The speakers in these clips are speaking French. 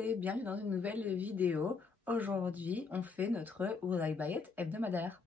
et bienvenue dans une nouvelle vidéo. Aujourd'hui, on fait notre Will I Buy It hebdomadaire.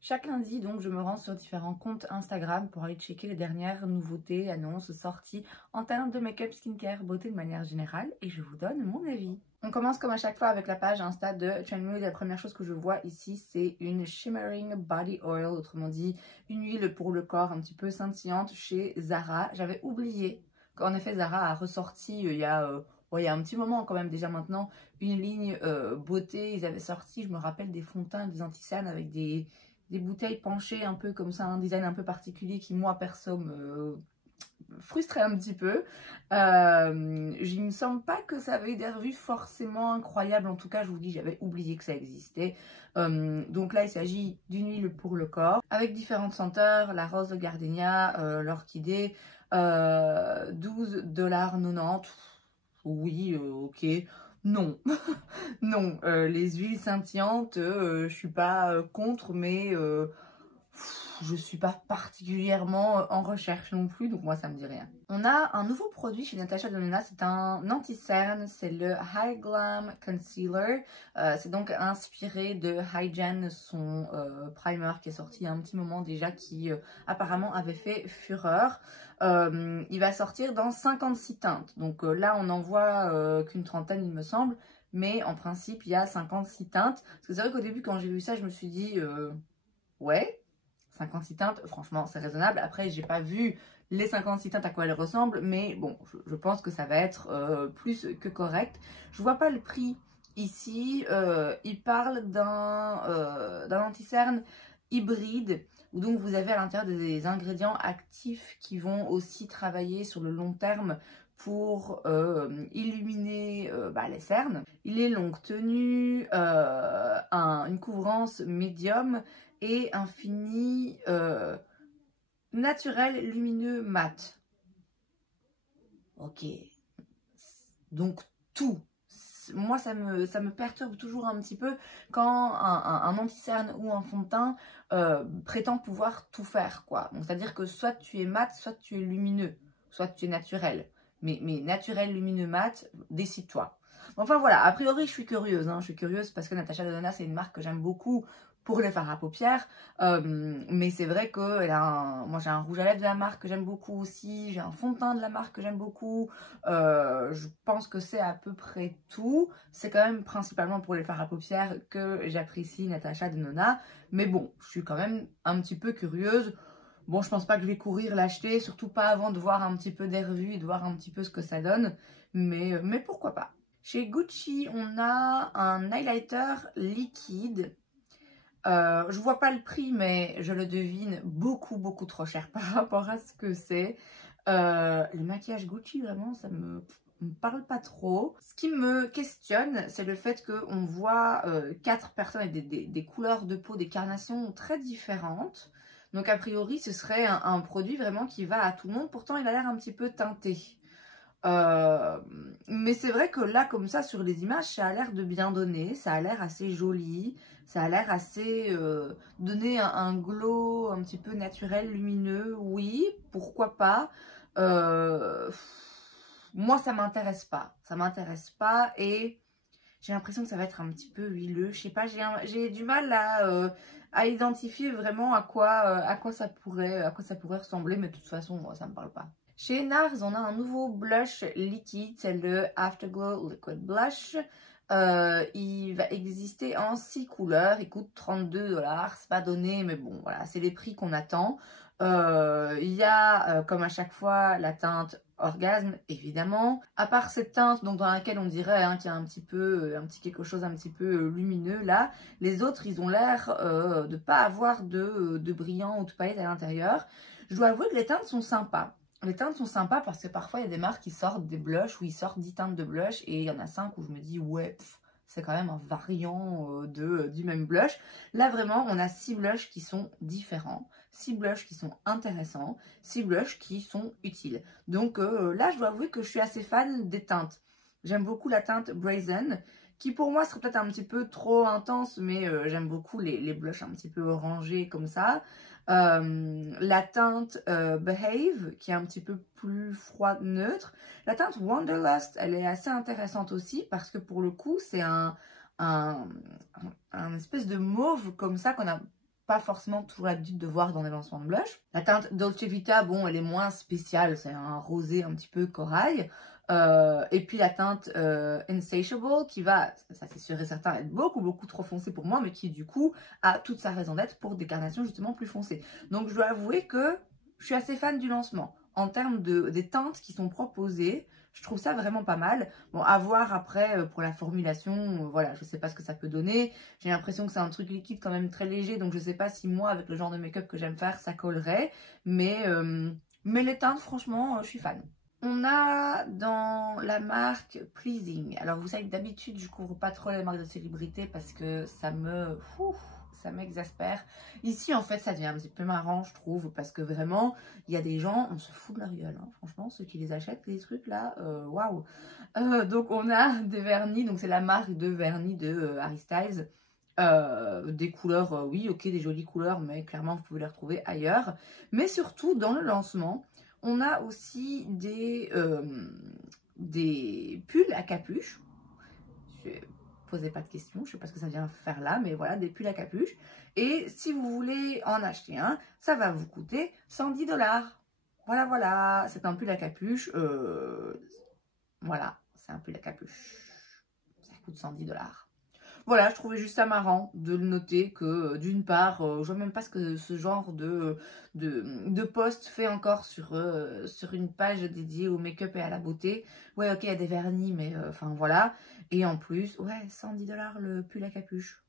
Chaque lundi, donc, je me rends sur différents comptes Instagram pour aller checker les dernières nouveautés, annonces, sorties en termes de make-up, skincare, beauté de manière générale et je vous donne mon avis. On commence comme à chaque fois avec la page Insta de Trendmood. La première chose que je vois ici, c'est une Shimmering Body Oil, autrement dit une huile pour le corps un petit peu scintillante chez Zara. J'avais oublié qu'en effet Zara a ressorti il y a un petit moment quand même déjà maintenant une ligne beauté. Ils avaient sorti, je me rappelle, des fonds de teint, des anti-cernes avec des bouteilles penchées un peu comme ça, un design un peu particulier qui moi perso me frustrait un petit peu. Il me semble pas que ça avait des revues forcément incroyables, en tout cas je vous dis j'avais oublié que ça existait. Donc là il s'agit d'une huile pour le corps avec différentes senteurs, la rose, le gardénia, l'orchidée, 12,90 $. Oui, ok. Non, non, les huiles scintillantes, je suis pas contre, mais je suis pas particulièrement en recherche non plus, donc moi ça me dit rien. On a un nouveau produit chez Natasha Denona, c'est un anti-cerne, c'est le High Glam Concealer. C'est donc inspiré de Hygen, son primer qui est sorti il y a un petit moment déjà, qui apparemment avait fait fureur. Il va sortir dans 56 teintes, donc là on n'en voit qu'une trentaine il me semble, mais en principe il y a 56 teintes. Parce que c'est vrai qu'au début quand j'ai vu ça je me suis dit ouais, 56 teintes, franchement c'est raisonnable. Après j'ai pas vu les 56 teintes à quoi elles ressemblent, mais bon je pense que ça va être plus que correct. Je vois pas le prix ici. Il parle d'un anti-cerne hybride où donc vous avez à l'intérieur des ingrédients actifs qui vont aussi travailler sur le long terme pour illuminer les cernes. Il est longue tenue, une couvrance médium et un fini naturel lumineux mat. Ok, donc tout. Moi ça me perturbe toujours un petit peu quand un anti-cerne ou un fond de teint prétend pouvoir tout faire, quoi. Donc c'est à dire que soit tu es mat, soit tu es lumineux, soit tu es naturel. Mais naturel, lumineux, mat, décide-toi. Enfin voilà, a priori je suis curieuse, hein. Je suis curieuse parce que Natasha Denona c'est une marque que j'aime beaucoup pour les fards à paupières, mais c'est vrai que moi j'ai un rouge à lèvres de la marque que j'aime beaucoup aussi, j'ai un fond de teint de la marque que j'aime beaucoup, je pense que c'est à peu près tout. C'est quand même principalement pour les fards à paupières que j'apprécie Natasha Denona, mais bon, je suis quand même un petit peu curieuse. Bon, je pense pas que je vais courir l'acheter, surtout pas avant de voir un petit peu des revues et de voir un petit peu ce que ça donne, mais pourquoi pas. Chez Gucci, on a un highlighter liquide. Je vois pas le prix, mais je le devine beaucoup trop cher par rapport à ce que c'est. Le maquillage Gucci, vraiment, ça me parle pas trop. Ce qui me questionne, c'est le fait qu'on voit 4 personnes avec des couleurs de peau, des carnations très différentes. Donc a priori, ce serait un produit vraiment qui va à tout le monde. Pourtant, il a l'air un petit peu teinté. Mais c'est vrai que là, comme ça, sur les images, ça a l'air de bien donner. Ça a l'air assez joli. Ça a l'air assez donner un glow un petit peu naturel, lumineux. Oui, pourquoi pas. Moi, ça m'intéresse pas. Ça m'intéresse pas et j'ai l'impression que ça va être un petit peu huileux. Je sais pas, j'ai du mal à identifier vraiment à quoi ça pourrait ressembler. Mais de toute façon, moi, ça me parle pas. Chez NARS, on a un nouveau blush liquide, c'est le Afterglow Liquid Blush. Il va exister en 6 couleurs, il coûte 32 $, c'est pas donné, mais bon, voilà, c'est les prix qu'on attend. Il y a, comme à chaque fois, la teinte Orgasme, évidemment. À part cette teinte donc dans laquelle on dirait qu'il y a un petit quelque chose un petit peu lumineux, là, les autres, ils ont l'air de pas avoir de brillant ou de paillettes à l'intérieur. Je dois avouer que les teintes sont sympas. Les teintes sont sympas parce que parfois il y a des marques qui sortent des blushs où ils sortent 10 teintes de blush et il y en a 5 où je me dis ouais, c'est quand même un variant du même blush. Là vraiment on a 6 blushs qui sont différents, 6 blushs qui sont intéressants, 6 blushs qui sont utiles. Donc là je dois avouer que je suis assez fan des teintes. J'aime beaucoup la teinte Brazen qui pour moi serait peut-être un petit peu trop intense, mais j'aime beaucoup les blushs un petit peu orangés comme ça. La teinte Behave, qui est un petit peu plus froide, neutre. La teinte Wanderlust, elle est assez intéressante aussi, parce que pour le coup, c'est un espèce de mauve comme ça qu'on n'a pas forcément toujours l'habitude de voir dans les lancements de blush. La teinte Dolce Vita, bon, elle est moins spéciale, c'est un rosé un petit peu corail. Et puis la teinte Insatiable qui va, ça c'est sûr et certain, être beaucoup trop foncée pour moi, mais qui du coup a toute sa raison d'être pour des carnations justement plus foncées. Donc je dois avouer que je suis assez fan du lancement. En termes des teintes qui sont proposées, je trouve ça vraiment pas mal. Bon, à voir après pour la formulation, voilà, je sais pas ce que ça peut donner. J'ai l'impression que c'est un truc liquide quand même très léger, donc je sais pas si moi, avec le genre de make-up que j'aime faire, ça collerait. Mais les teintes, franchement, je suis fan. On a dans la marque Pleasing. Alors vous savez que d'habitude je couvre pas trop les marques de célébrités parce que ça m'exaspère. Ici en fait ça devient un petit peu marrant je trouve parce que vraiment il y a des gens, on se fout de leur gueule hein. Franchement ceux qui les achètent les trucs là, waouh. Donc on a des vernis, donc c'est la marque de vernis de Harry Styles. Des couleurs, oui ok des jolies couleurs mais clairement vous pouvez les retrouver ailleurs. Mais surtout dans le lancement on a aussi des pulls à capuche. Je ne posez pas de questions, je ne sais pas ce que ça vient faire là, mais voilà, des pulls à capuche. Et si vous voulez en acheter un, ça va vous coûter 110 $. Voilà, voilà, c'est un pull à capuche. Voilà, c'est un pull à capuche. Ça coûte 110 $. Voilà, je trouvais juste ça marrant de le noter que d'une part, je vois même pas ce que ce genre de post fait encore sur une page dédiée au make-up et à la beauté. Ouais, ok, il y a des vernis, mais enfin voilà. Et en plus, ouais, 110 $ le pull à capuche.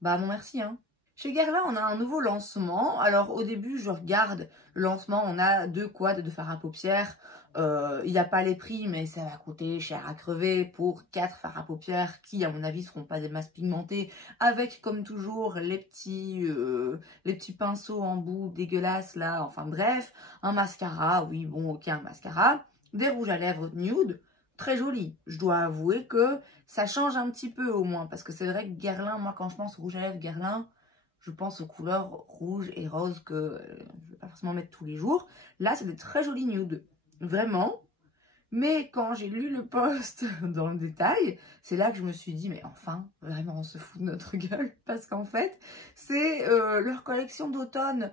Bah non merci, hein. Chez Guerlain, on a un nouveau lancement. Alors au début, je regarde le lancement, on a deux quads de fard à paupières. Il n'y a pas les prix, mais ça va coûter cher à crever pour 4 fards à paupières qui, à mon avis, ne seront pas des masses pigmentées. Avec, comme toujours, les petits pinceaux en bout dégueulasses là. Enfin bref, un mascara, oui, bon, ok, un mascara. Des rouges à lèvres nude. Très joli. Je dois avouer que ça change un petit peu au moins. Parce que c'est vrai que Guerlain, moi quand je pense rouge à lèvres Guerlain, je pense aux couleurs rouge et rose que je ne vais pas forcément mettre tous les jours. Là, c'est des très jolis nudes. Vraiment. Mais quand j'ai lu le post dans le détail, c'est là que je me suis dit, mais enfin, vraiment, on se fout de notre gueule. Parce qu'en fait, c'est leur collection d'automne.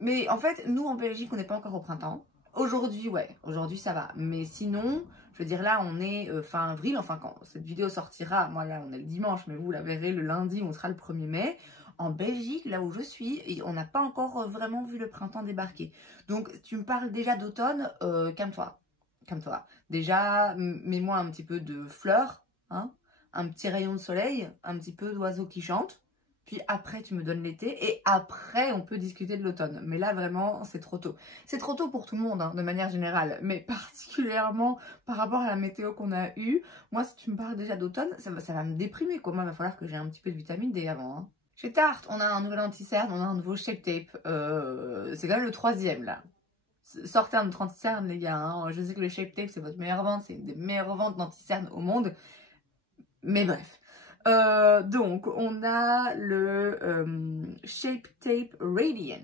Mais en fait, nous, en Belgique, on n'est pas encore au printemps. Aujourd'hui, ouais, aujourd'hui, ça va. Mais sinon, je veux dire, là, on est fin avril. Enfin, quand cette vidéo sortira, moi, là, on est le dimanche, mais vous la verrez le lundi, on sera le 1er mai. En Belgique, là où je suis, on n'a pas encore vraiment vu le printemps débarquer. Donc, tu me parles déjà d'automne, calme-toi. Calme-toi. Déjà, mets-moi un petit peu de fleurs, hein, un petit rayon de soleil, un petit peu d'oiseaux qui chantent. Puis après, tu me donnes l'été et après, on peut discuter de l'automne. Mais là, vraiment, c'est trop tôt. C'est trop tôt pour tout le monde, hein, de manière générale. Mais particulièrement par rapport à la météo qu'on a eue. Moi, si tu me parles déjà d'automne, ça va me déprimer, quoi. Moi, il va falloir que j'ai un petit peu de vitamine D avant, hein. Chez Tarte, on a un nouvel anti-cerne, on a un nouveau Shape Tape. C'est quand même le 3e, là. Sortez un autre anti-cerne, les gars. Hein. Je sais que le Shape Tape, c'est votre meilleure vente. C'est une des meilleures ventes d'anti-cerne au monde. Mais bref. Donc, on a le Shape Tape Radiant.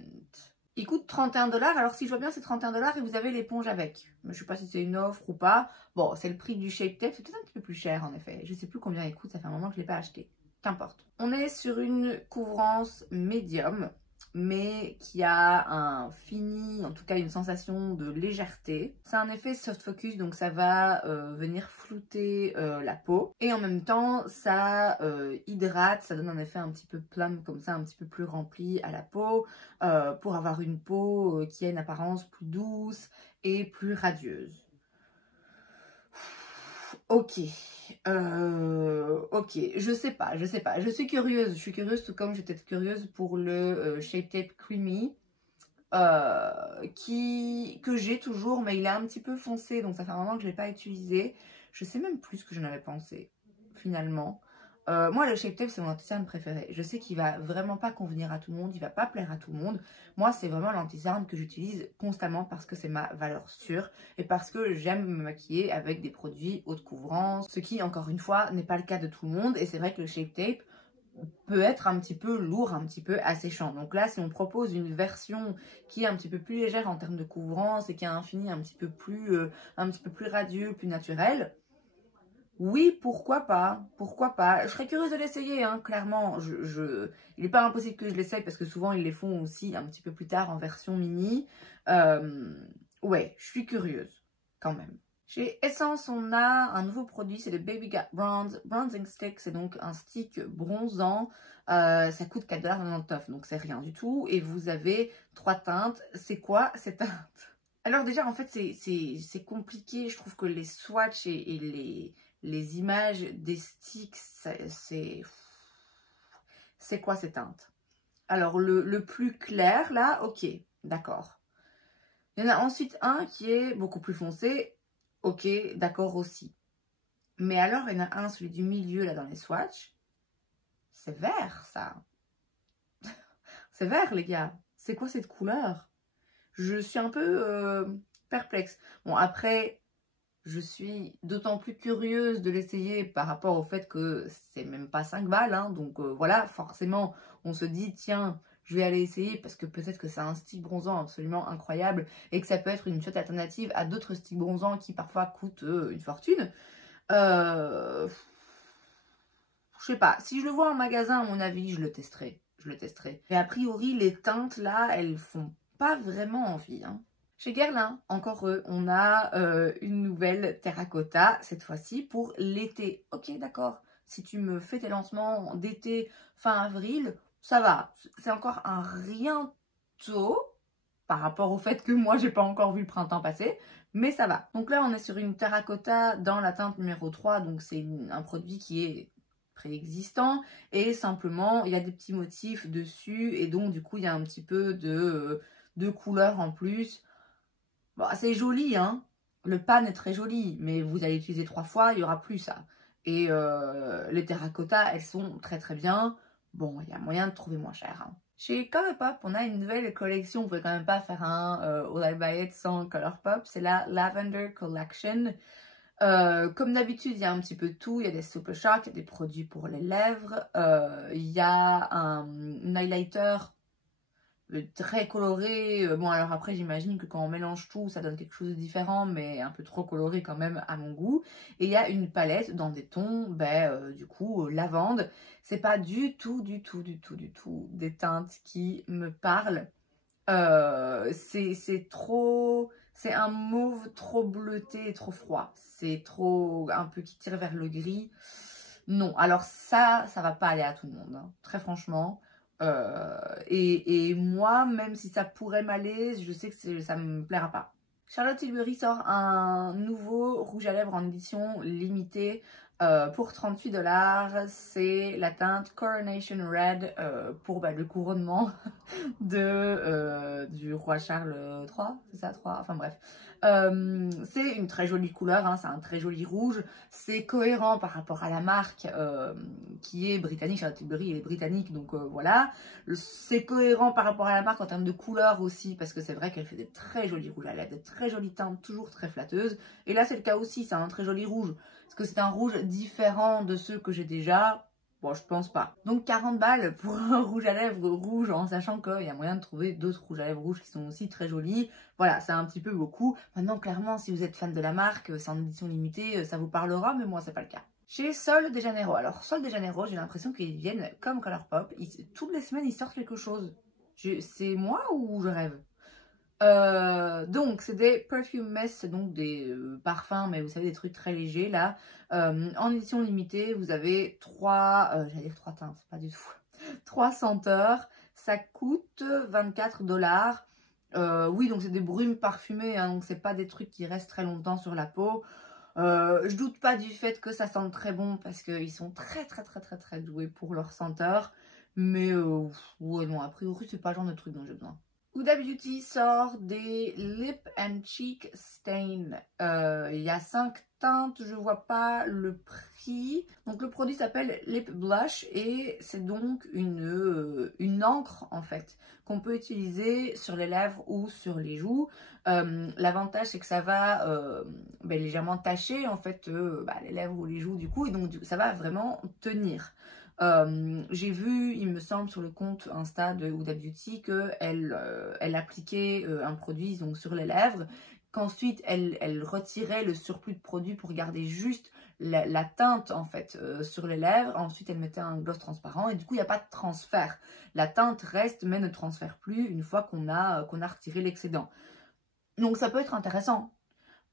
Il coûte 31 $. Alors, si je vois bien, c'est 31 $ et vous avez l'éponge avec. Je ne sais pas si c'est une offre ou pas. Bon, c'est le prix du Shape Tape. C'est peut-être un petit peu plus cher, en effet. Je ne sais plus combien il coûte. Ça fait un moment que je ne l'ai pas acheté. Qu'importe. On est sur une couvrance médium, mais qui a un fini, en tout cas une sensation de légèreté. C'est un effet soft focus, donc ça va venir flouter la peau. Et en même temps, ça hydrate, ça donne un effet un petit peu plum, comme ça, un petit peu plus rempli à la peau, pour avoir une peau qui a une apparence plus douce et plus radieuse. Ok, ok, je sais pas, je suis curieuse tout comme j'étais curieuse pour le Shape Tape Creamy, que j'ai toujours, mais il est un petit peu foncé, donc ça fait un moment que je ne l'ai pas utilisé. Je sais même plus ce que j'en avais pensé, finalement. Moi, le Shape Tape, c'est mon anti-cerne préféré. Je sais qu'il va vraiment pas convenir à tout le monde, il va pas plaire à tout le monde. Moi, c'est vraiment l'anti-cerne que j'utilise constamment parce que c'est ma valeur sûre et parce que j'aime me maquiller avec des produits haute couvrance, ce qui, encore une fois, n'est pas le cas de tout le monde. Et c'est vrai que le Shape Tape, peut être un petit peu lourd, un petit peu asséchant. Donc là, si on propose une version qui est un petit peu plus légère en termes de couvrance et qui a un fini un petit peu plus radieux, plus naturel, oui, pourquoi pas, pourquoi pas. Je serais curieuse de l'essayer, hein, clairement. Il n'est pas impossible que je l'essaye parce que souvent ils les font aussi un petit peu plus tard en version mini. Ouais, je suis curieuse quand même. Chez Essence, on a un nouveau produit, c'est le Baby Got Bronze Bronzing Stick. C'est donc un stick bronzant. Ça coûte 4,99 $, donc c'est rien du tout. Et vous avez 3 teintes. C'est quoi ces teintes? Alors déjà, en fait, c'est compliqué. Je trouve que les swatchs et les images des sticks, c'est quoi ces teintes? Alors, le plus clair, là, ok, d'accord. Il y en a ensuite un qui est beaucoup plus foncé. Ok, d'accord aussi. Mais alors, il y en a un, celui du milieu, là, dans les swatchs. C'est vert, ça. C'est vert, les gars. C'est quoi cette couleur? Je suis un peu perplexe. Bon, après, je suis d'autant plus curieuse de l'essayer par rapport au fait que c'est même pas 5 balles. Hein, donc voilà, forcément, on se dit, tiens, je vais aller essayer parce que peut-être que c'est un stick bronzant absolument incroyable et que ça peut être une chouette alternative à d'autres sticks bronzants qui parfois coûtent une fortune. Je sais pas, si je le vois en magasin, à mon avis, je le testerai. Mais a priori, les teintes là, elles font pas vraiment envie. Hein. Chez Guerlain, encore eux, on a une nouvelle terracotta, cette fois-ci pour l'été. Ok, d'accord. Si tu me fais tes lancements d'été fin avril, ça va. C'est encore un rien tôt par rapport au fait que moi, j'ai pas encore vu le printemps passer. Mais ça va. Donc là, on est sur une terracotta dans la teinte numéro 3. Donc c'est un produit qui est préexistant. Et simplement, il y a des petits motifs dessus. Et donc, du coup, il y a un petit peu de couleur en plus. Bon, c'est joli, hein. Le pan est très joli, mais vous allez l'utiliser 3 fois, il n'y aura plus ça. Et les terracottas, elles sont très très bien. Bon, il y a moyen de trouver moins cher. Hein. Chez Colourpop, on a une nouvelle collection. Vous ne pouvez quand même pas faire un All I Buy It sans Colourpop. C'est la Lavender Collection. Comme d'habitude, il y a un petit peu de tout. Il y a des Super Shock, il y a des produits pour les lèvres. Il y a un highlighter très coloré. Bon, alors après, j'imagine que quand on mélange tout, ça donne quelque chose de différent, mais un peu trop coloré quand même à mon goût. Et il y a une palette dans des tons, du coup, lavande. C'est pas du tout des teintes qui me parlent. C'est trop... C'est un mauve trop bleuté et trop froid. C'est trop... un peu qui tire vers le gris. Non, alors ça va pas aller à tout le monde. Hein. Très franchement... et moi, même si ça pourrait m'aller, je sais que ça me plaira pas. Charlotte Tilbury sort un nouveau rouge à lèvres en édition limitée pour 38 $. C'est la teinte Coronation Red pour le couronnement du roi Charles III, c'est ça, 3, enfin bref. C'est une très jolie couleur, hein, c'est un très joli rouge, c'est cohérent par rapport à la marque qui est britannique. Charlotte Tilbury elle est britannique, donc voilà. C'est cohérent par rapport à la marque en termes de couleur aussi, parce que c'est vrai qu'elle fait des très jolis rouges à lèvres, des très jolies teintes, toujours très flatteuses. Et là c'est le cas aussi, c'est un très joli rouge. Est-ce que c'est un rouge différent de ceux que j'ai déjà ? Bon, je pense pas. Donc 40 balles pour un rouge à lèvres rouge, en sachant qu'il y a moyen de trouver d'autres rouges à lèvres rouges qui sont aussi très jolis. Voilà, c'est un petit peu beaucoup. Maintenant, clairement, si vous êtes fan de la marque, c'est en édition limitée, ça vous parlera, mais moi, c'est pas le cas. Chez Sol de Janeiro. Alors, Sol de Janeiro, j'ai l'impression qu'ils viennent comme Colourpop. Toutes les semaines, ils sortent quelque chose. C'est moi ou je rêve? Donc c'est des perfume mist, donc des parfums, mais vous savez, des trucs très légers là. En édition limitée, vous avez 3 teintes, pas du tout, 3 senteurs. Ça coûte 24 $. Oui, donc c'est des brumes parfumées, hein, donc c'est pas des trucs qui restent très longtemps sur la peau. Je doute pas du fait que ça sente très bon parce qu'ils sont très doués pour leur senteur. Mais ouais, non, a priori, c'est pas le genre de truc dont j'ai besoin. Huda Beauty sort des Lip and Cheek Stain. Il y a 5 teintes, je vois pas le prix. Donc le produit s'appelle Lip Blush et c'est donc une encre en fait qu'on peut utiliser sur les lèvres ou sur les joues. L'avantage c'est que ça va légèrement tacher en fait les lèvres ou les joues du coup et donc ça va vraiment tenir. J'ai vu, il me semble, sur le compte Insta de Huda Beauty qu'elle appliquait un produit donc, sur les lèvres, qu'ensuite elle retirait le surplus de produit pour garder juste la teinte en fait sur les lèvres. Ensuite elle mettait un gloss transparent et du coup il n'y a pas de transfert. La teinte reste mais ne transfère plus une fois qu'on a retiré l'excédent. Donc ça peut être intéressant.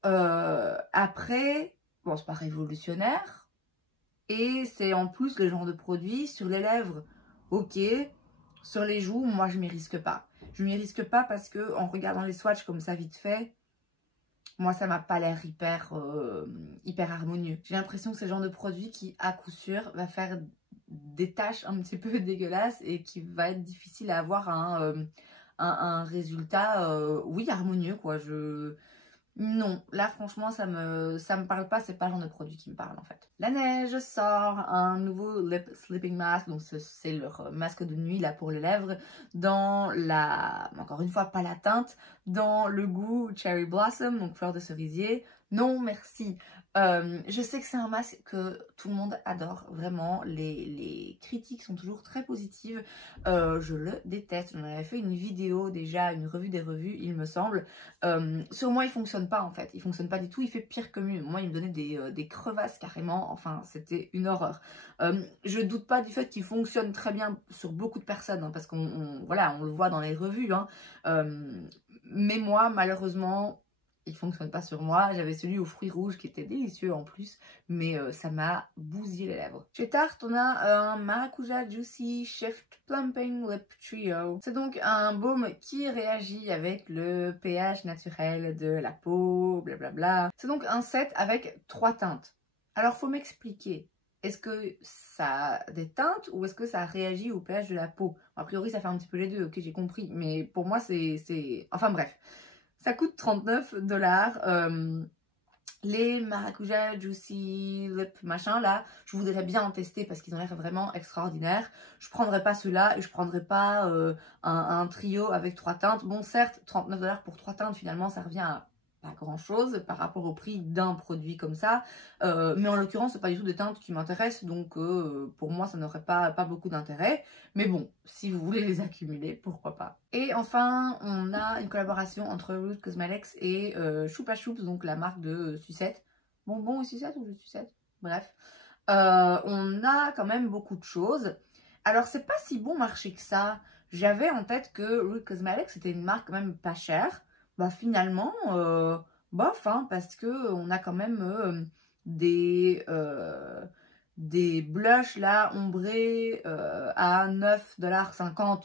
Après, bon c'est pas révolutionnaire. Et c'est en plus le genre de produit sur les lèvres, ok. Sur les joues, moi je m'y risque pas. Je m'y risque pas parce que en regardant les swatchs comme ça vite fait, moi ça m'a pas l'air hyper harmonieux. J'ai l'impression que c'est le genre de produit qui à coup sûr va faire des taches un petit peu dégueulasses et qui va être difficile à avoir un résultat, oui, harmonieux quoi. Non, là franchement ça me parle pas, c'est pas le genre de produit qui me parle en fait. La Neige sort un nouveau Lip Sleeping Mask, donc c'est leur masque de nuit là pour les lèvres, dans la, encore une fois pas la teinte, dans le goût Cherry Blossom, donc fleur de cerisier. Non merci. Je sais que c'est un masque que tout le monde adore, vraiment, les critiques sont toujours très positives, je le déteste. On avait fait une vidéo déjà, une revue des revues il me semble. Sur moi il fonctionne pas en fait, il fonctionne pas du tout, il fait pire que mieux. Moi il me donnait des crevasses carrément, enfin c'était une horreur. Je doute pas du fait qu'il fonctionne très bien sur beaucoup de personnes, hein, parce voilà, on le voit dans les revues, hein. Mais moi malheureusement il fonctionne pas sur moi. J'avais celui aux fruits rouges qui était délicieux en plus, mais ça m'a bousillé les lèvres. Chez Tarte, on a un Maracuja Juicy Shift Plumping Lip Trio. C'est donc un baume qui réagit avec le pH naturel de la peau, blablabla. C'est donc un set avec 3 teintes. Alors, faut m'expliquer. Est-ce que ça a des teintes ou est-ce que ça réagit au pH de la peau? A priori, ça fait un petit peu les deux, ok, j'ai compris. Mais pour moi, c'est... Enfin bref. Ça coûte 39 $. Les Maracuja Juicy Lip machin là, je voudrais bien en tester parce qu'ils ont l'air vraiment extraordinaires. Je prendrais pas ceux-là et je prendrais pas un trio avec 3 teintes. Bon certes, 39 $ pour 3 teintes finalement ça revient à pas grand chose par rapport au prix d'un produit comme ça, mais en l'occurrence c'est pas du tout des teintes qui m'intéressent, donc pour moi ça n'aurait pas beaucoup d'intérêt, mais bon si vous voulez les accumuler pourquoi pas. Et enfin on a une collaboration entre Root Cosmetics et Choupa Choups, donc la marque de sucettes, bonbons ou sucettes ou sucettes, bref, on a quand même beaucoup de choses. Alors c'est pas si bon marché que ça. J'avais en tête que Root Cosmetics c'était une marque quand même pas chère. Bah finalement, bof, hein, parce que on a quand même des blushs là ombrés à 9,50 $.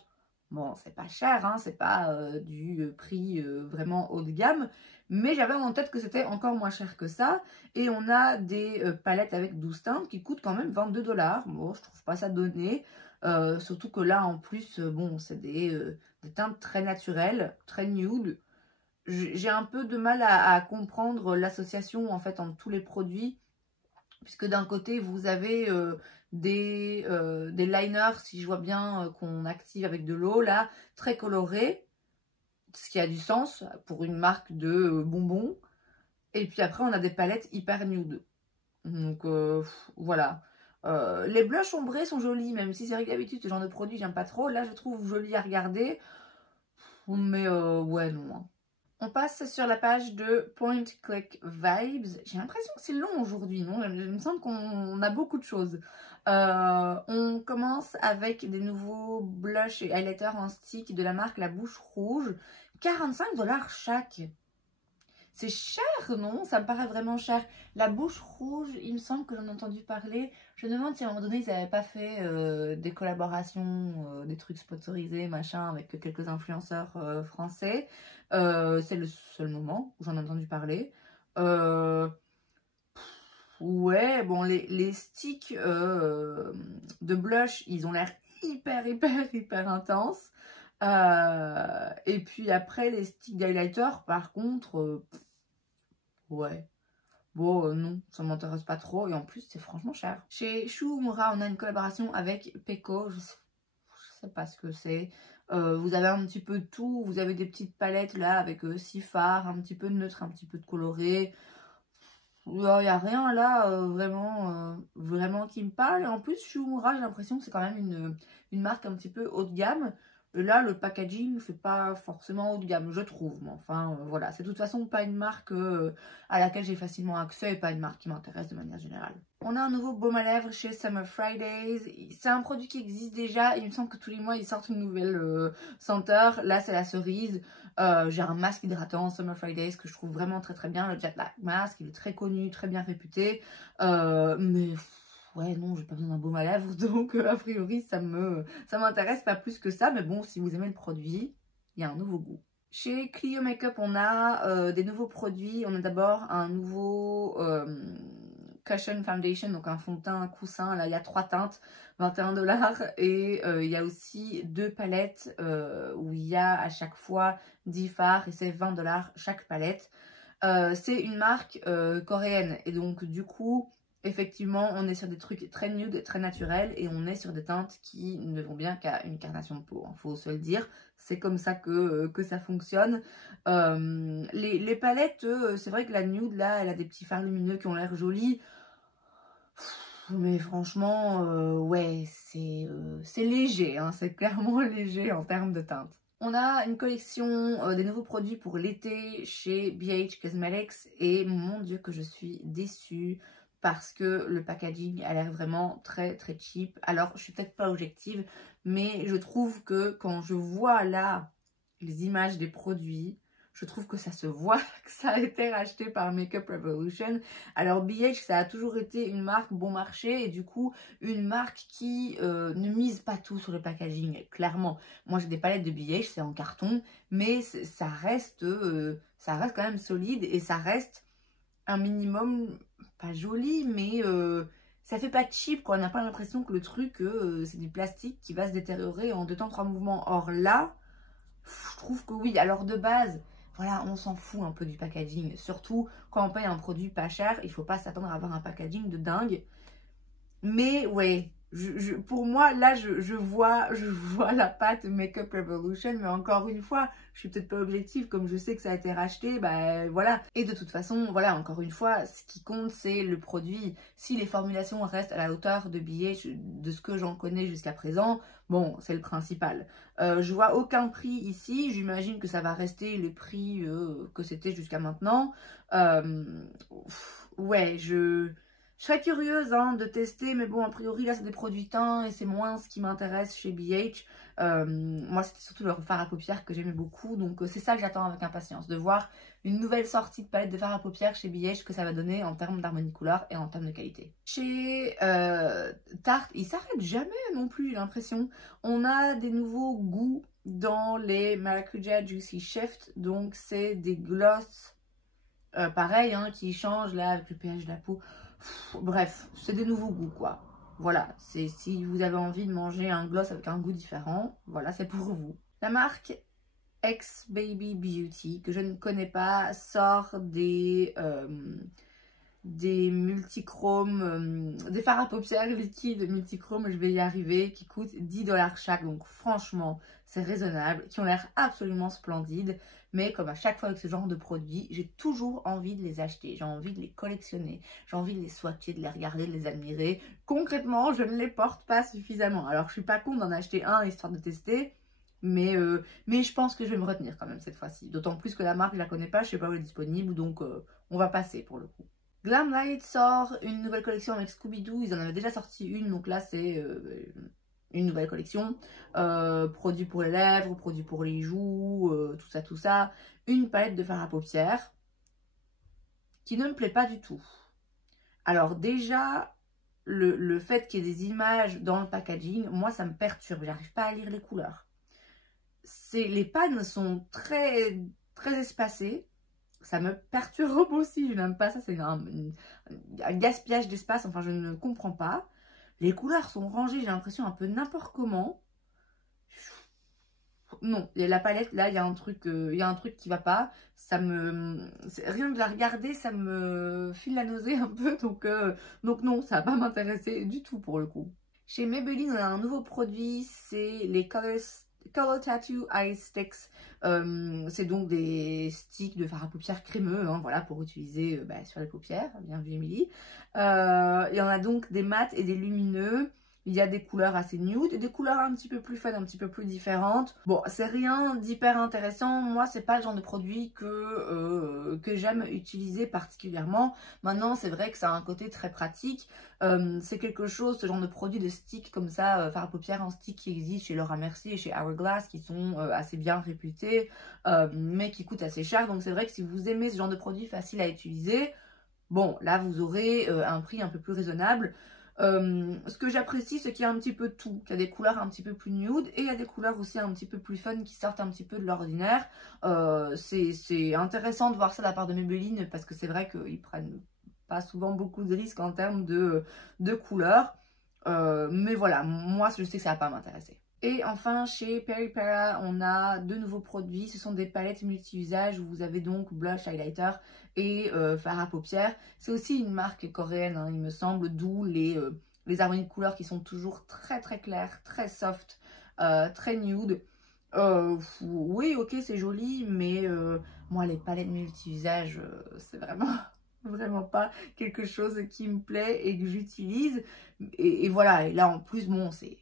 Bon, c'est pas cher, hein, c'est pas du prix vraiment haut de gamme, mais j'avais en tête que c'était encore moins cher que ça. Et on a des palettes avec 12 teintes qui coûtent quand même 22 $. Bon, je trouve pas ça donné, surtout que là en plus, bon, c'est des teintes très naturelles, très nude. J'ai un peu de mal à comprendre l'association en fait entre tous les produits, puisque d'un côté vous avez des liners, si je vois bien, qu'on active avec de l'eau là, très colorés, ce qui a du sens pour une marque de bonbons, et puis après on a des palettes hyper nude, donc voilà. Les blushs ombrés sont jolis, même si c'est vrai que d'habitude ce genre de produit j'aime pas trop. Là je trouve joli à regarder, mais ouais non, hein. On passe sur la page de Point Click Vibes. J'ai l'impression que c'est long aujourd'hui, non? Il me semble qu'on a beaucoup de choses. On commence avec des nouveaux blushs et highlighters en stick de la marque La Bouche Rouge. 45 $ chaque. C'est cher, non? Ça me paraît vraiment cher. La Bouche Rouge, il me semble que j'en ai entendu parler. Je me demande si à un moment donné, ils n'avaient pas fait des collaborations, des trucs sponsorisés, machin, avec quelques influenceurs français. C'est le seul moment où j'en ai entendu parler. Ouais, bon, les sticks de blush, ils ont l'air hyper intenses. Et puis après, les sticks d'highlighter, par contre, ouais. Bon, non, ça m'intéresse pas trop. Et en plus, c'est franchement cher. Chez Shu Uemura, on a une collaboration avec Peko. Je sais pas ce que c'est. Vous avez un petit peu de tout. Vous avez des petites palettes là avec 6 fards, un petit peu de neutre, un petit peu de coloré. il n'y a rien là vraiment qui me parle. Et en plus, Shu Uemura, j'ai l'impression que c'est quand même une marque un petit peu haut de gamme. Et là, le packaging ne fait pas forcément haut de gamme, je trouve. Mais enfin, voilà, c'est de toute façon pas une marque à laquelle j'ai facilement accès et pas une marque qui m'intéresse de manière générale. On a un nouveau baume à lèvres chez Summer Fridays. C'est un produit qui existe déjà. Il me semble que tous les mois, ils sortent une nouvelle senteur. Là, c'est la cerise. J'ai un masque hydratant Summer Fridays que je trouve vraiment très très bien. Le Jet Lag Mask, il est très connu, très bien réputé. Mais... ouais, non, j'ai pas besoin d'un baume à lèvres, donc a priori, ça m'intéresse pas plus que ça. Mais bon, si vous aimez le produit, il y a un nouveau goût. Chez Clio Makeup, on a des nouveaux produits. On a d'abord un nouveau Cushion Foundation, donc un fond de teint, un coussin. Là, il y a 3 teintes, 21 $. Et il y a aussi 2 palettes où il y a à chaque fois 10 fards et c'est 20 $ chaque palette. C'est une marque coréenne et donc du coup... effectivement, on est sur des trucs très nude, très naturels et on est sur des teintes qui ne vont bien qu'à une carnation de peau, hein, faut se le dire. C'est comme ça que ça fonctionne. Les palettes, c'est vrai que la nude, là, elle a des petits fards lumineux qui ont l'air jolis. Mais franchement, ouais, c'est léger, hein, c'est clairement léger en termes de teinte. On a une collection des nouveaux produits pour l'été chez BH Cosmetics et mon Dieu que je suis déçue. Parce que le packaging a l'air vraiment très très cheap. Alors je suis peut-être pas objective, mais je trouve que quand je vois là les images des produits, je trouve que ça se voit que ça a été racheté par Makeup Revolution. Alors BH, ça a toujours été une marque bon marché et du coup une marque qui ne mise pas tout sur le packaging, clairement. Moi j'ai des palettes de BH, c'est en carton, mais ça reste quand même solide et ça reste un minimum... pas joli, mais ça fait pas cheap, quoi. On n'a pas l'impression que le truc, c'est du plastique qui va se détériorer en 2 temps 3 mouvements. Or là, je trouve que oui. Alors de base, voilà, on s'en fout un peu du packaging. Surtout quand on paye un produit pas cher, il faut pas s'attendre à avoir un packaging de dingue. Mais ouais, pour moi, là, je vois la pâte Makeup Revolution, mais encore une fois, je suis peut-être pas objective, comme je sais que ça a été racheté, bah voilà. Et de toute façon, voilà, encore une fois, ce qui compte, c'est le produit. Si les formulations restent à la hauteur de BH, de ce que j'en connais jusqu'à présent, bon, c'est le principal. Je vois aucun prix ici, j'imagine que ça va rester le prix que c'était jusqu'à maintenant. Ouais, je serais curieuse hein, de tester, mais bon, a priori, là, c'est des produits teints et c'est moins ce qui m'intéresse chez BH. Moi, c'était surtout leur fard à paupières que j'aimais beaucoup, donc c'est ça que j'attends avec impatience, de voir une nouvelle sortie de palette de fard à paupières chez BH, que ça va donner en termes d'harmonie couleur et en termes de qualité. Chez Tarte, ils s'arrêtent jamais non plus, j'ai l'impression. On a des nouveaux goûts dans les Maracuja Juicy Shift, donc c'est des gloss, pareil, hein, qui changent là avec le pH de la peau. Bref, c'est des nouveaux goûts quoi. Voilà, c'est si vous avez envie de manger un gloss avec un goût différent, voilà, c'est pour vous. La marque X Baby Beauty, que je ne connais pas, sort des multichromes, des fards à paupières liquides multichromes, je vais y arriver, qui coûtent 10 $ chaque. Donc franchement, c'est raisonnable, qui ont l'air absolument splendides. Mais comme à chaque fois avec ce genre de produits, j'ai toujours envie de les acheter, j'ai envie de les collectionner, j'ai envie de les swatcher, de les regarder, de les admirer. Concrètement, je ne les porte pas suffisamment. Alors je suis pas contre d'en acheter un histoire de tester, mais je pense que je vais me retenir quand même cette fois-ci. D'autant plus que la marque, je la connais pas, je sais pas où elle est disponible, donc on va passer pour le coup. Glamlight sort une nouvelle collection avec Scooby-Doo, ils en avaient déjà sorti une, donc là c'est une nouvelle collection. Produits pour les lèvres, produits pour les joues, tout ça. Une palette de fard à paupières qui ne me plaît pas du tout. Alors déjà, le fait qu'il y ait des images dans le packaging, moi ça me perturbe, j'arrive pas à lire les couleurs. Les pannes sont très, très espacées. Ça me perturbe aussi, je n'aime pas ça, c'est un gaspillage d'espace, enfin je ne comprends pas. Les couleurs sont rangées, j'ai l'impression un peu n'importe comment. Non, la palette, là, il y a un truc qui va pas. Rien de la regarder, ça me file la nausée un peu, donc non, ça va pas m'intéresser du tout pour le coup. Chez Maybelline, on a un nouveau produit, c'est les Color Tattoo Eye Sticks. C'est donc des sticks de fard à paupières crémeux, hein, voilà, pour utiliser sur les paupières. Bien vu, Émilie. Il y en a donc des mats et des lumineux. Il y a des couleurs assez nude et des couleurs un petit peu plus fun, un petit peu plus différentes. Bon, c'est rien d'hyper intéressant. Moi, c'est pas le genre de produit que j'aime utiliser particulièrement. Maintenant, c'est vrai que ça a un côté très pratique. C'est quelque chose, ce genre de produit de stick comme ça, fard à paupières en stick qui existe chez Laura Mercier et chez Hourglass, qui sont assez bien réputés, mais qui coûtent assez cher. Donc c'est vrai que si vous aimez ce genre de produit facile à utiliser, bon, là, vous aurez un prix un peu plus raisonnable. Ce que j'apprécie, c'est qu'il y a un petit peu de tout, qu'il y a des couleurs un petit peu plus nude et il y a des couleurs aussi un petit peu plus fun qui sortent un petit peu de l'ordinaire. C'est intéressant de voir ça de la part de Maybelline parce que c'est vrai qu'ils prennent pas souvent beaucoup de risques en termes de couleurs. Mais voilà, moi je sais que ça va pas m'intéresser. Et enfin, chez Peripera, on a deux nouveaux produits. Ce sont des palettes multi-usages où vous avez donc blush, highlighter et fard à paupières. C'est aussi une marque coréenne, hein, il me semble, d'où les harmonies de couleurs qui sont toujours très très claires, très soft, très nude. Oui, ok, c'est joli, mais moi, les palettes multi-usages, c'est vraiment... vraiment pas quelque chose qui me plaît et que j'utilise. Et voilà, et là en plus, bon, c'est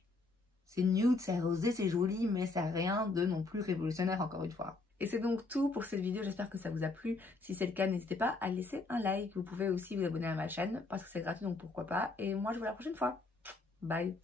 nude, c'est rosé, c'est joli, mais c'est rien de non plus révolutionnaire encore une fois. Et c'est donc tout pour cette vidéo, j'espère que ça vous a plu. Si c'est le cas, n'hésitez pas à laisser un like. Vous pouvez aussi vous abonner à ma chaîne parce que c'est gratuit, donc pourquoi pas. Et moi, je vous vois la prochaine fois. Bye!